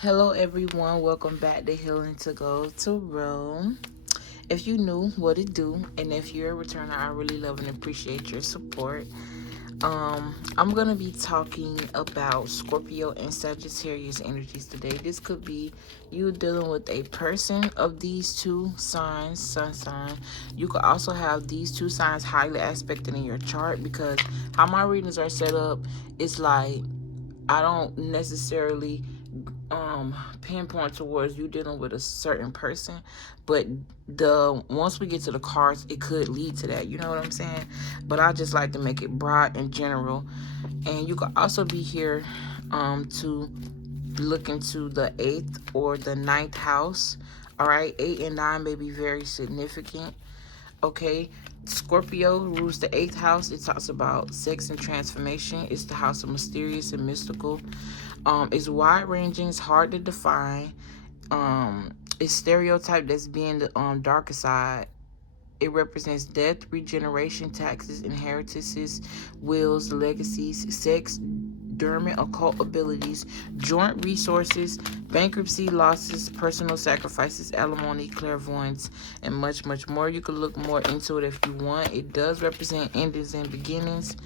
Hello everyone, welcome back to Healingtogoldtarot. If you knew what it do, and if you're a returner, I really love and appreciate your support. I'm gonna be talking about Scorpio and Sagittarius energies today. This could be you dealing with a person of these two signs, sun sign. You could also have these two signs highly aspected in your chart, because how my readings are set up, it's like I don't necessarily pinpoint towards you dealing with a certain person, but once we get to the cards, it could lead to that, you know what I'm saying? But I just like to make it broad and general. And you could also be here to look into the 8th or the 9th house. All right, 8 and 9 may be very significant. Okay, Scorpio rules the 8th house. It talks about sex and transformation. It's the house of mysterious and mystical. It's wide-ranging. It's hard to define. It's stereotyped as being the darker side. It represents death, regeneration, taxes, inheritances, wills, legacies, sex, dormant occult abilities, joint resources, bankruptcy, losses, personal sacrifices, alimony, clairvoyance, and much, much more. You can look more into it if you want. It does represent endings and beginnings.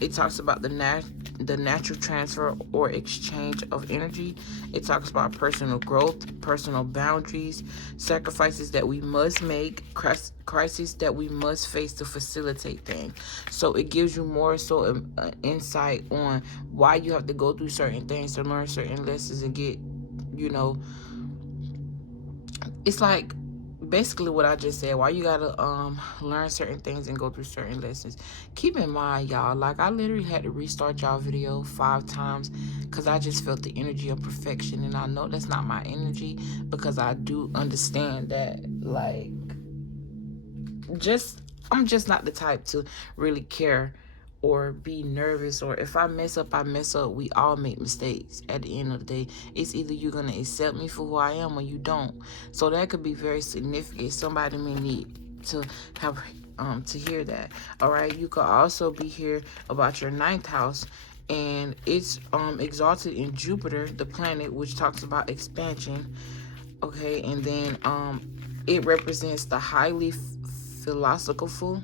It talks about the natural transfer or exchange of energy. It talks about personal growth, personal boundaries, sacrifices that we must make, crises that we must face to facilitate things. So it gives you more so insight on why you have to go through certain things to learn certain lessons and get, it's like basically what I just said, why you gotta learn certain things and go through certain lessons. Keep in mind, y'all, like I literally had to restart y'all video 5 times because I just felt the energy of perfection, and I know that's not my energy, because I do understand that, like, I'm just not the type to really care or be nervous, or if I mess up, I mess up. We all make mistakes. At the end of the day, it's either you're gonna accept me for who I am or you don't. So that could be very significant. Somebody may need to have to hear that. All right, you could also be here about your 9th house, and it's exalted in Jupiter, the planet, which talks about expansion. Okay, and then it represents the highly philosophical.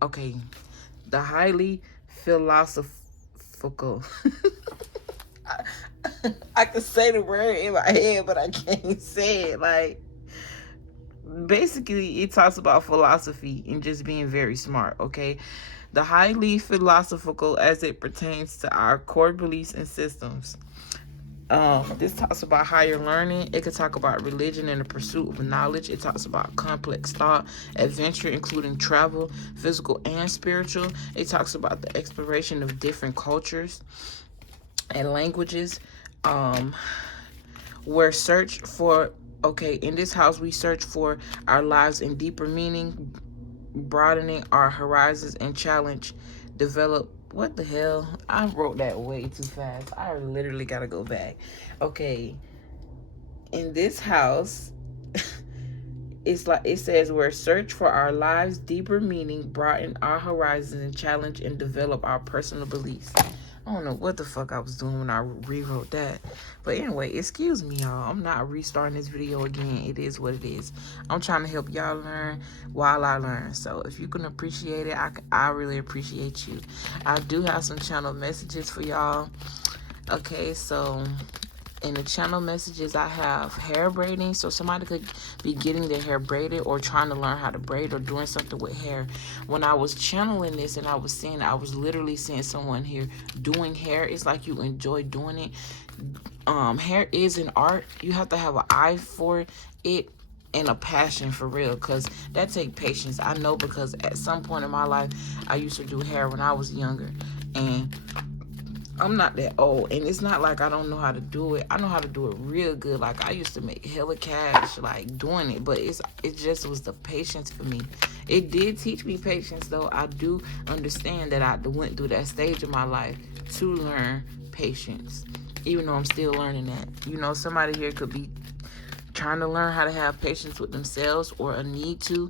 Okay, the highly philosophical. I can say the word in my head, but I can't say it. Like, basically, it talks about philosophy and just being very smart, okay? The highly philosophical as it pertains to our core beliefs and systems. This talks about higher learning. It could talk about religion and the pursuit of knowledge. It talks about complex thought, adventure, including travel, physical and spiritual. It talks about the exploration of different cultures and languages. Where search for, okay, in this house, we search for our lives in deeper meaning, broadening our horizons and challenge, develop. What the hell? I wrote that way too fast. I literally gotta go back. Okay. In this house, it's like it says, we're search for our lives deeper meaning, broaden our horizons, and challenge and develop our personal beliefs. I don't know what the fuck I was doing when I rewrote that. But anyway, excuse me, y'all. I'm not restarting this video again. It is what it is. I'm trying to help y'all learn while I learn. So if you can appreciate it, I really appreciate you. I do have some channel messages for y'all. Okay, so in the channel messages, I have hair braiding. So somebody could be getting their hair braided or trying to learn how to braid or doing something with hair. When I was channeling this and I was literally seeing someone here doing hair. It's like you enjoy doing it. Hair is an art. You have to have an eye for it and a passion for real, because that takes patience. I know, because at some point in my life, I used to do hair when I was younger, and I'm not that old, and it's not like I don't know how to do it. I know how to do it real good. Like, I used to make hella cash, like, doing it, but it just was the patience for me. It did teach me patience, though. I do understand that I went through that stage of my life to learn patience, even though I'm still learning that. Somebody here could be trying to learn how to have patience with themselves, or a need to,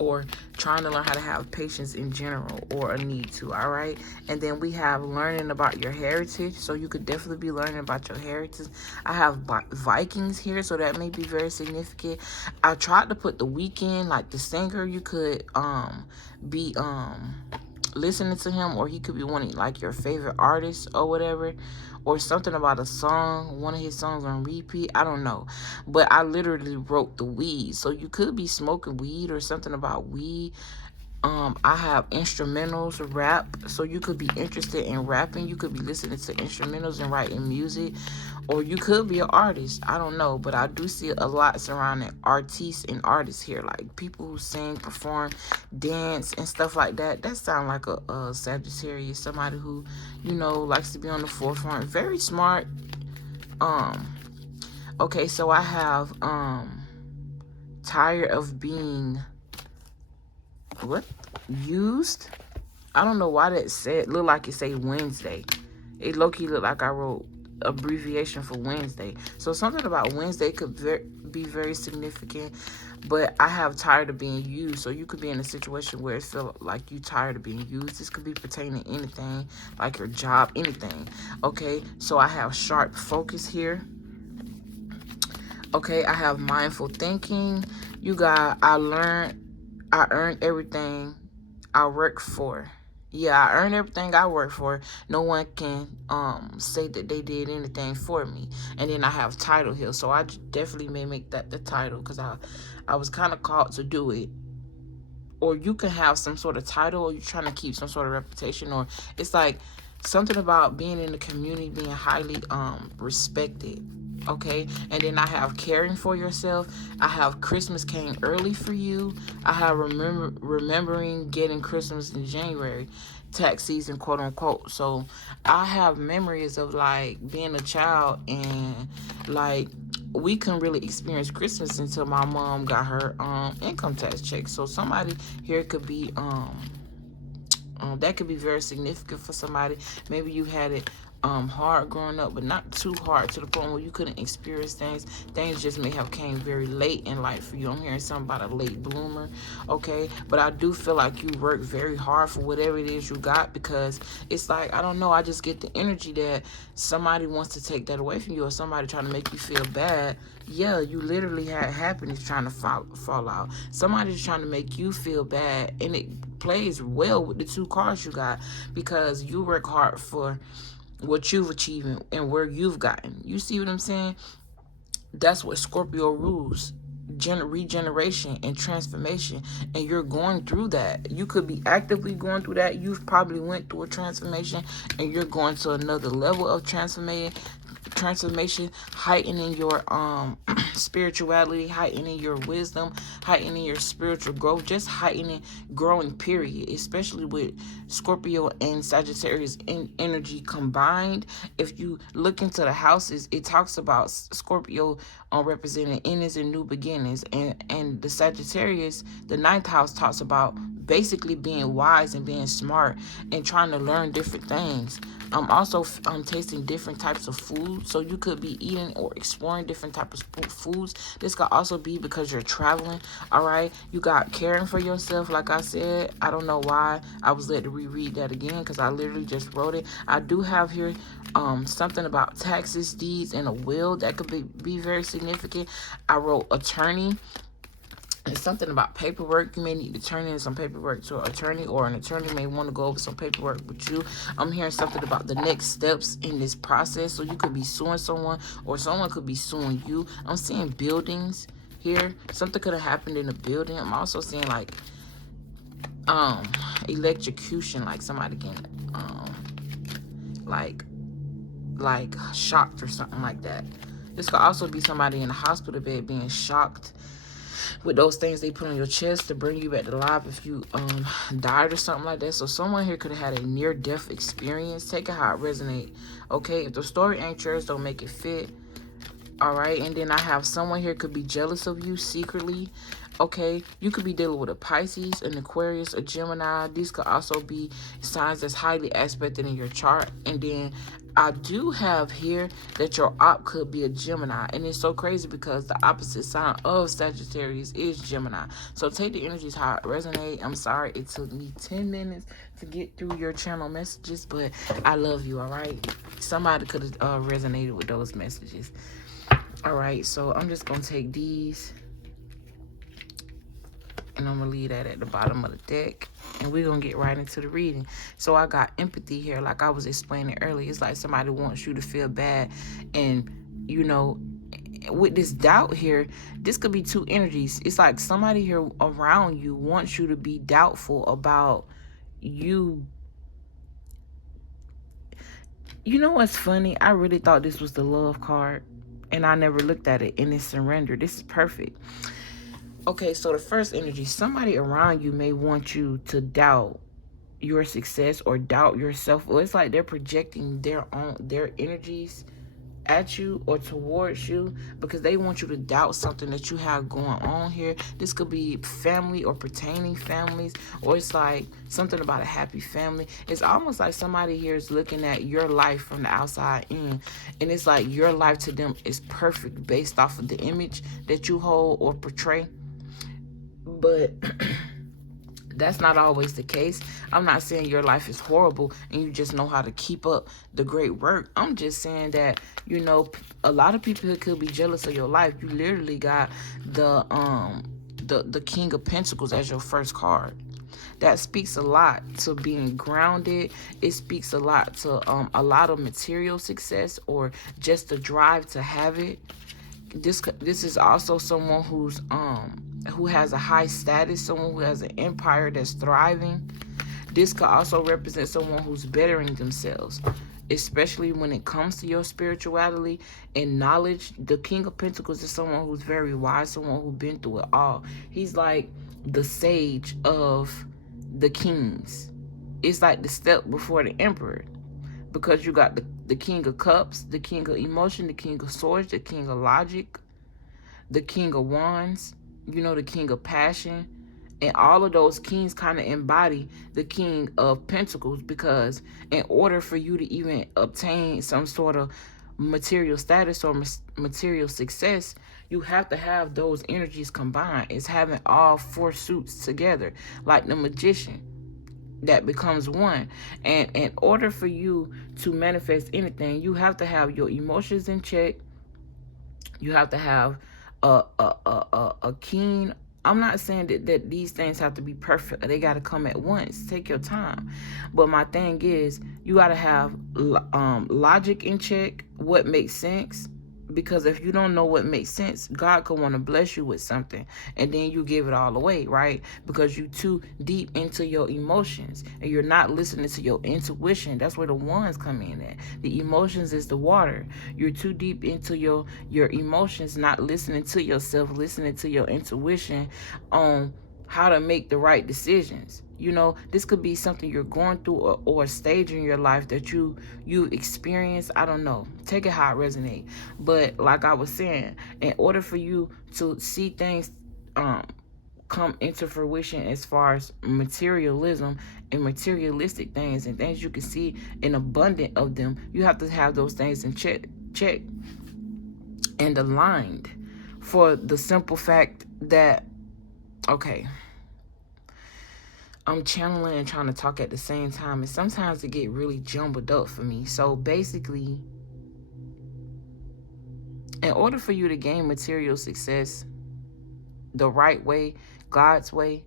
or trying to learn how to have patience in general, or a need to. All right. And then we have learning about your heritage, so you could definitely be learning about your heritage. I have Vikings here, so that may be very significant. I tried to put the weekend, like the singer. You could be listening to him, or he could be one of like your favorite artists or whatever, or something about a song, one of his songs on repeat. I don't know, but I literally wrote the weed, so you could be smoking weed or something about weed. I have instrumentals, rap, so you could be interested in rapping. You could be listening to instrumentals and writing music, or you could be an artist. I don't know, but I do see a lot surrounding artists and artists here, like people who sing, perform, dance, and stuff like that. That sounds like a Sagittarius, somebody who, you know, likes to be on the forefront, very smart. Okay, so I have tired of being used. I don't know why that said look like it say Wednesday. It low-key look like I wrote abbreviation for Wednesday. So something about Wednesday could be very significant. But I have tired of being used. So you could be in a situation where it feels like you tired of being used. This could be pertaining to anything, like your job, anything. Okay, so I have sharp focus here. Okay, I have mindful thinking. You got I earned everything I work for. Yeah, I earned everything I work for. No one can say that they did anything for me. And then I have title here, so I definitely may make that the title, because I was kind of called to do it. Or you can have some sort of title, or you're trying to keep some sort of reputation, or it's like something about being in the community, being highly respected. Okay, and then I have caring for yourself. I have Christmas came early for you. I have remembering getting Christmas in January, tax season, quote unquote. So I have memories of like being a child, and like we couldn't really experience Christmas until my mom got her income tax check. So somebody here could be that could be very significant for somebody. Maybe you had it hard growing up, but not too hard to the point where you couldn't experience things. Things just may have came very late in life for you. I'm hearing something about a late bloomer, okay? But I do feel like you work very hard for whatever it is you got, because it's like, I don't know, I just get the energy that somebody wants to take that away from you, or somebody trying to make you feel bad. Yeah, you literally had happiness trying to fall out. Somebody's trying to make you feel bad, and it plays well with the two cards you got, because you work hard for what you've achieved and where you've gotten. You see what I'm saying? That's what Scorpio rules. Regeneration and transformation, and you're going through that. You could be actively going through that. You've probably went through a transformation, and you're going to another level of transformation, heightening your spirituality, heightening your wisdom, heightening your spiritual growth, just heightening, growing, period. Especially with Scorpio and Sagittarius in energy combined. If you look into the houses, it talks about Scorpio representing endings and new beginnings, and the Sagittarius, the ninth house, talks about basically being wise and being smart and trying to learn different things. Also tasting different types of food, so you could be eating or exploring different types of foods. This could also be because you're traveling. All right, you got caring for yourself, like I said. I don't know why I was led to reread that again, because I literally just wrote it. I do have here something about taxes, deeds, and a will that could be very significant. I wrote attorney. It's something about paperwork. You may need to turn in some paperwork to an attorney, or an attorney may want to go over some paperwork with you. I'm hearing something about the next steps in this process. So you could be suing someone, or someone could be suing you. I'm seeing buildings here. Something could have happened in a building. I'm also seeing like electrocution, like somebody getting like shocked or something like that. This could also be somebody in the hospital bed being shocked with those things they put on your chest to bring you back to life if you died or something like that. So someone here could have had a near-death experience. Take it how it resonates. Okay, if the story ain't yours, don't make it fit. All right, and then I have someone here could be jealous of you secretly. Okay, you could be dealing with a Pisces, an Aquarius, a Gemini. These could also be signs that's highly aspected in your chart. And then I do have here that your op could be a Gemini. And it's so crazy because the opposite sign of Sagittarius is Gemini. So take the energies how it resonate. I'm sorry it took me 10 minutes to get through your channel messages, but I love you, all right? Somebody could have resonated with those messages. All right, so I'm just going to take these. And I'm going to leave that at the bottom of the deck. And we're going to get right into the reading. So I got empathy here, like I was explaining earlier. It's like somebody wants you to feel bad. And, you know, with this doubt here, this could be two energies. It's like somebody here around you wants you to be doubtful about you. You know what's funny? I really thought this was the love card. And I never looked at it. And it's surrender. This is perfect. Okay, so the first energy, somebody around you may want you to doubt your success or doubt yourself. Or it's like they're projecting their energies at you or towards you because they want you to doubt something that you have going on here. This could be family or pertaining families, or it's like something about a happy family. It's almost like somebody here is looking at your life from the outside in, and it's like your life to them is perfect based off of the image that you hold or portray. But that's not always the case. I'm not saying your life is horrible and you just know how to keep up the great work. I'm just saying that, you know, a lot of people could be jealous of your life. You literally got the King of Pentacles as your first card. That speaks a lot to being grounded. It speaks a lot to a lot of material success or just the drive to have it. This is also someone who has a high status, someone who has an empire that's thriving. This could also represent someone who's bettering themselves, especially when it comes to your spirituality and knowledge. The King of Pentacles is someone who's very wise, someone who's been through it all. He's like the sage of the kings. It's like the step before the emperor, because you got the King of Cups, the King of Emotion, the King of Swords, the King of Logic, the King of Wands, you know, the King of Passion. And all of those kings kind of embody the King of Pentacles, because in order for you to even obtain some sort of material status or material success, you have to have those energies combined. It's having all four suits together, like the magician that becomes one. And in order for you to manifest anything, you have to have your emotions in check. You have to have a keen. I'm not saying that these things have to be perfect. They got to come at once. Take your time. But my thing is, you got to have logic in check, what makes sense. Because if you don't know what makes sense, God could want to bless you with something and then you give it all away, right? Because you're too deep into your emotions and you're not listening to your intuition. That's where the wands come in at. The emotions is the water. You're too deep into your emotions, not listening to yourself, listening to your intuition on how to make the right decisions. You know, this could be something you're going through or a stage in your life that you experience. I don't know. Take it how it resonates. But like I was saying, in order for you to see things come into fruition as far as materialism and materialistic things and things you can see in abundance of them, you have to have those things in check and aligned, for the simple fact that, okay, I'm channeling and trying to talk at the same time, and sometimes it get really jumbled up for me. So basically, in order for you to gain material success the right way, God's way,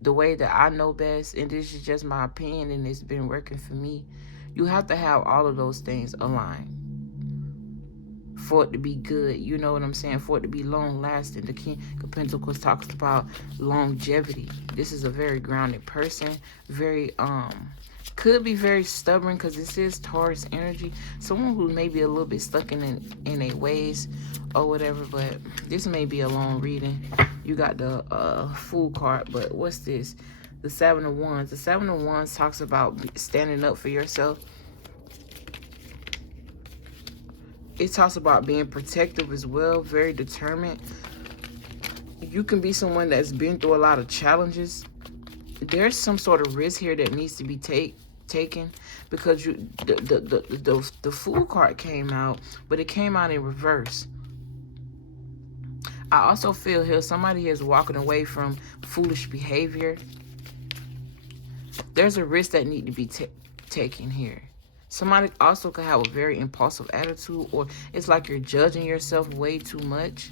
the way that I know best, and this is just my opinion and it's been working for me, you have to have all of those things aligned for it to be good. You know what I'm saying? For it to be long lasting. The King of Pentacles talks about longevity. This is a very grounded person, very could be very stubborn, because this is Taurus energy. Someone who may be a little bit stuck in their ways or whatever. But this may be a long reading. You got the Fool card, but what's this? The Seven of Wands. The Seven of Wands talks about standing up for yourself. It talks about being protective as well, very determined. You can be someone that's been through a lot of challenges. There's some sort of risk here that needs to be taken, because the Fool card came out, but it came out in reverse. I also feel here somebody is walking away from foolish behavior. There's a risk that need to be taken here. Somebody also could have a very impulsive attitude, or it's like you're judging yourself way too much.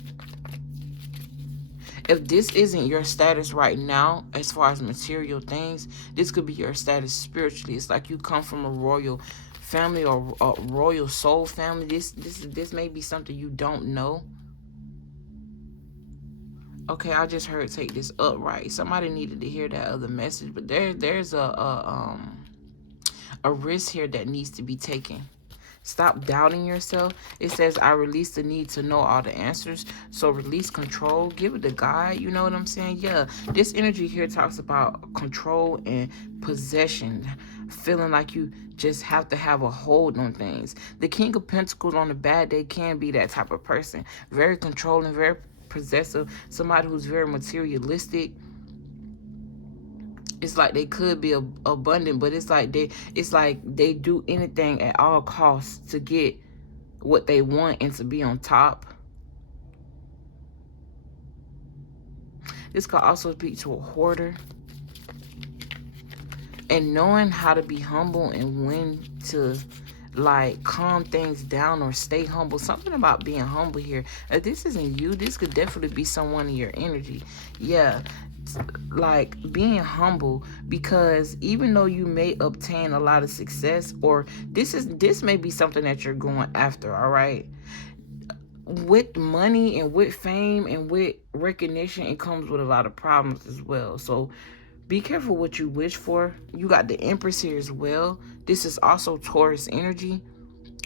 If this isn't your status right now, as far as material things, this could be your status spiritually. It's like you come from a royal family or a royal soul family. This may be something you don't know. Okay, I just heard take this upright. Somebody needed to hear that other message, but there's a risk here that needs to be taken. Stop doubting yourself. It says, I release the need to know all the answers. So release control. Give it to God. You know what I'm saying? Yeah. This energy here talks about control and possession. Feeling like you just have to have a hold on things. The King of Pentacles on a bad day can be that type of person. Very controlling, very possessive. Somebody who's very materialistic. It's like they could be abundant, but it's like they do anything at all costs to get what they want and to be on top. This could also speak to a hoarder. And knowing how to be humble and when to like calm things down or stay humble. Something about being humble here. If this isn't you, this could definitely be someone in your energy. Yeah. Like being humble, because even though you may obtain a lot of success, or this may be something that you're going after, all right, with money and with fame and with recognition, it comes with a lot of problems as well. So be careful what you wish for. You got the Empress here as well. This is also Taurus energy,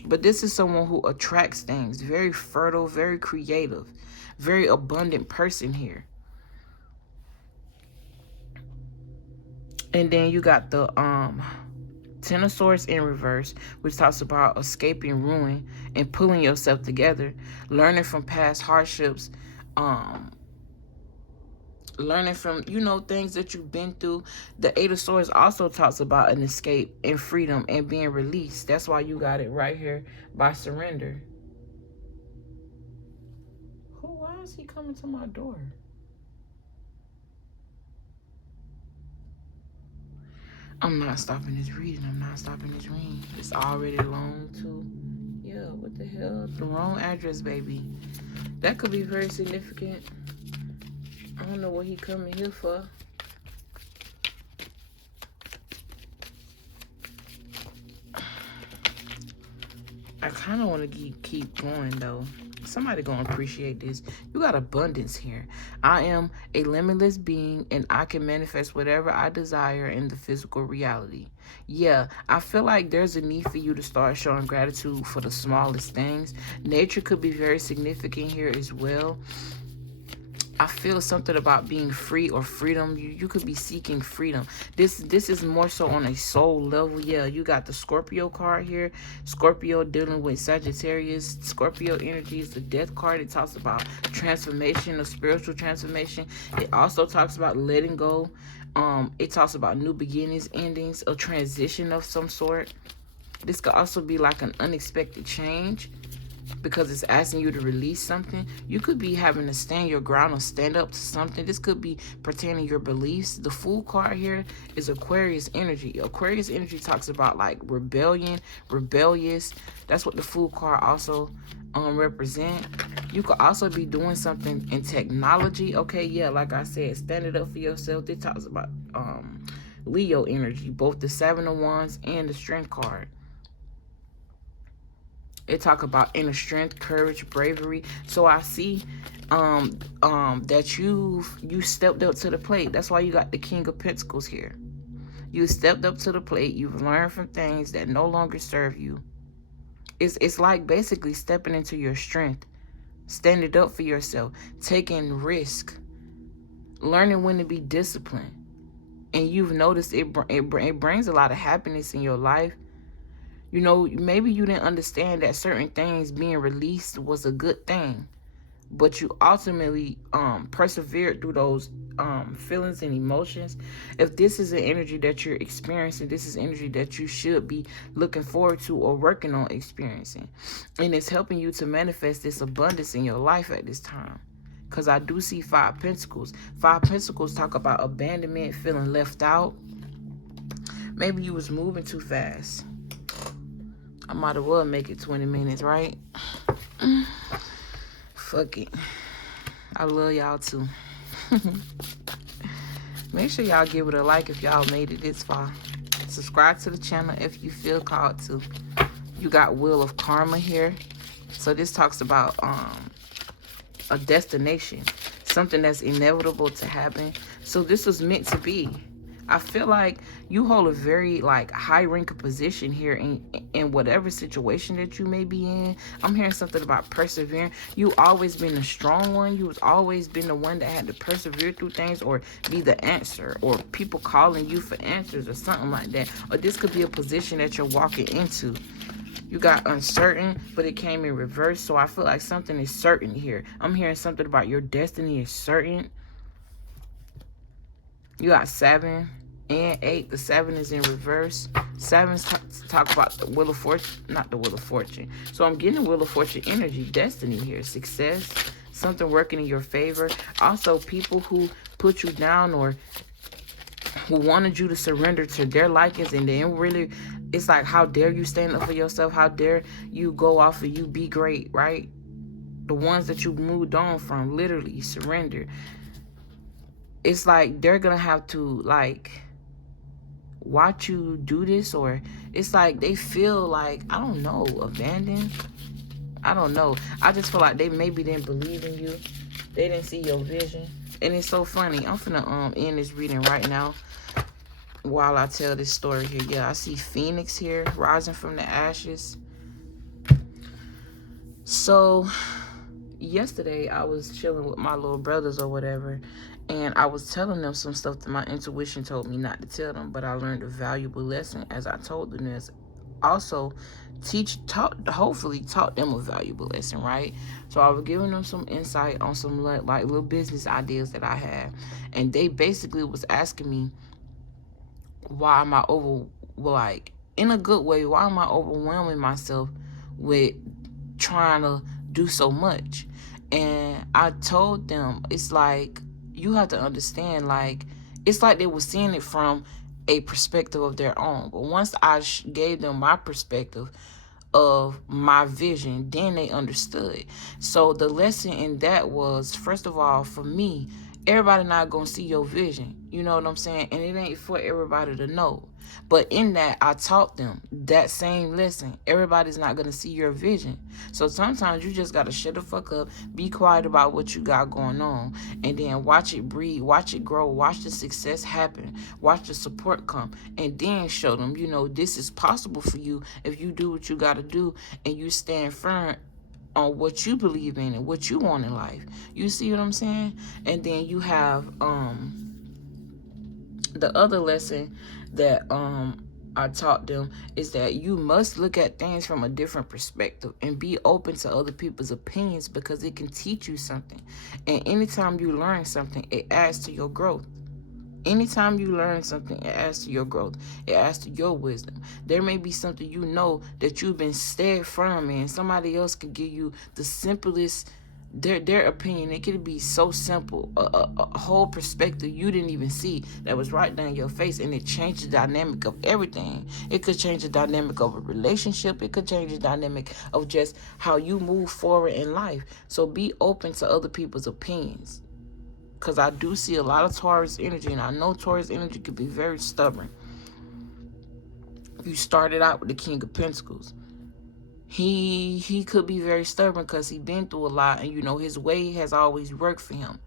but this is someone who attracts things. Very fertile, very creative, very abundant person here. And then you got the Ten of Swords in reverse, which talks about escaping ruin and pulling yourself together, learning from past hardships, learning from, you know, things that you've been through. The Eight of Swords also talks about an escape and freedom and being released. That's why you got it right here by surrender. Why is he coming to my door? I'm not stopping this reading. I'm not stopping this reading. It's already long, too. Yeah, what the hell? The wrong address, baby. That could be very significant. I don't know what he coming here for. I kind of want to keep going, though. Somebody gonna appreciate this. You got abundance here. I am a limitless being, and I can manifest whatever I desire in the physical reality. Yeah, I feel like there's a need for you to start showing gratitude for the smallest things. Nature could be very significant here as well. I feel something about being free or freedom. You could be seeking freedom. This is more so on a soul level. Yeah, you got the Scorpio card here. Scorpio dealing with Sagittarius. Scorpio energy is the death card. It talks about transformation, a spiritual transformation. It also talks about letting go. It talks about new beginnings, endings, a transition of some sort. This could also be like an unexpected change, because it's asking you to release something. You could be having to stand your ground or stand up to something. This could be pertaining to your beliefs. The Fool card here is Aquarius energy. Aquarius energy talks about like rebellion, rebellious. That's what the Fool card also represent. You could also be doing something in technology. Okay, yeah, like I said, standing up for yourself. It talks about Leo energy, both the Seven of Wands and the Strength card. It talk about inner strength, courage, bravery. So I see that you stepped up to the plate. That's why you got the King of Pentacles here. You stepped up to the plate. You've learned from things that no longer serve you. It's like basically stepping into your strength, standing up for yourself, taking risk, learning when to be disciplined. And you've noticed it brings a lot of happiness in your life. You know, maybe you didn't understand that certain things being released was a good thing. but you ultimately persevered through those feelings and emotions. If this is an energy that you're experiencing, this is energy that you should be looking forward to or working on experiencing, and it's helping you to manifest this abundance in your life at this time. Because I do see Five Pentacles. Five Pentacles talk about abandonment, feeling left out. Maybe you was moving too fast. I might as well make it 20 minutes, right? Fuck it. I love y'all too. Make sure y'all give it a like if y'all made it this far. Subscribe to the channel if you feel called to. You got Wheel of Karma here. So this talks about a destination, something that's inevitable to happen. So this was meant to be. I feel like you hold a very high rank position here in whatever situation that you may be in. I'm hearing something about persevering. You always been the strong one. You was always been the one that had to persevere through things or be the answer, or people calling you for answers or something like that. Or this could be a position that you're walking into. You got uncertain, but it came in reverse. So I feel like something is certain here. I'm hearing something about your destiny is certain. You got 7 and 8. The 7 is in reverse. 7 talk about the Wheel of Fortune, not the Wheel of Fortune. So I'm getting the Wheel of Fortune energy, destiny here, success, something working in your favor. Also, people who put you down or who wanted you to surrender to their likings, and then really, it's like, how dare you stand up for yourself? How dare you go off and you be great, right? The ones that you moved on from, literally surrender. It's like they're gonna have to watch you do this, or it's like they feel like, I don't know, abandoned. I don't know. I just feel like they maybe didn't believe in you. They didn't see your vision. And it's so funny. I'm finna end this reading right now while I tell this story here. Yeah, I see Phoenix here rising from the ashes. So yesterday I was chilling with my little brothers or whatever, and I was telling them some stuff that my intuition told me not to tell them, but I learned a valuable lesson as I told them this. Also hopefully taught them a valuable lesson, right? So I was giving them some insight on some little business ideas that I had, and they basically was asking me, why am I in a good way, why am I overwhelming myself with trying to do so much? And I told them, it's like, you have to understand, it's like they were seeing it from a perspective of their own. But once I gave them my perspective of my vision, then they understood. So the lesson in that was, first of all, for me, everybody not gonna see your vision. You know what I'm saying? And it ain't for everybody to know. But in that, I taught them that same lesson. Everybody's not gonna see your vision. So sometimes you just gotta shut the fuck up, be quiet about what you got going on, and then watch it breed, watch it grow, watch the success happen, watch the support come, and then show them, this is possible for you if you do what you gotta do and you stand firm on what you believe in and what you want in life. You see what I'm saying? And then you have the other lesson that I taught them is that you must look at things from a different perspective and be open to other people's opinions, because it can teach you something. And anytime you learn something, it adds to your growth. Anytime you learn something, it adds to your growth. It adds to your wisdom. There may be something that you've been stead firm in. Somebody else could give you the simplest, their opinion. It could be so simple, a whole perspective you didn't even see that was right down your face, and it changed the dynamic of everything. It could change the dynamic of a relationship. It could change the dynamic of just how you move forward in life. So be open to other people's opinions. Because I do see a lot of Taurus energy, and I know Taurus energy could be very stubborn. You started out with the King of Pentacles. He could be very stubborn because he's been through a lot, and his way has always worked for him.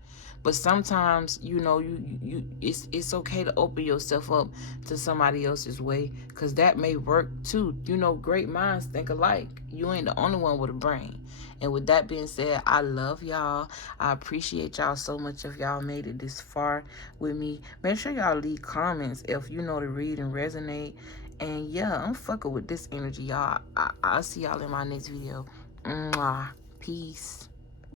But sometimes, it's okay to open yourself up to somebody else's way, because that may work too. Great minds think alike. You ain't the only one with a brain. And with that being said, I love y'all. I appreciate y'all so much if y'all made it this far with me. Make sure y'all leave comments if you know to read and resonate. And yeah, I'm fucking with this energy, y'all. I'll see y'all in my next video. Mwah. Peace.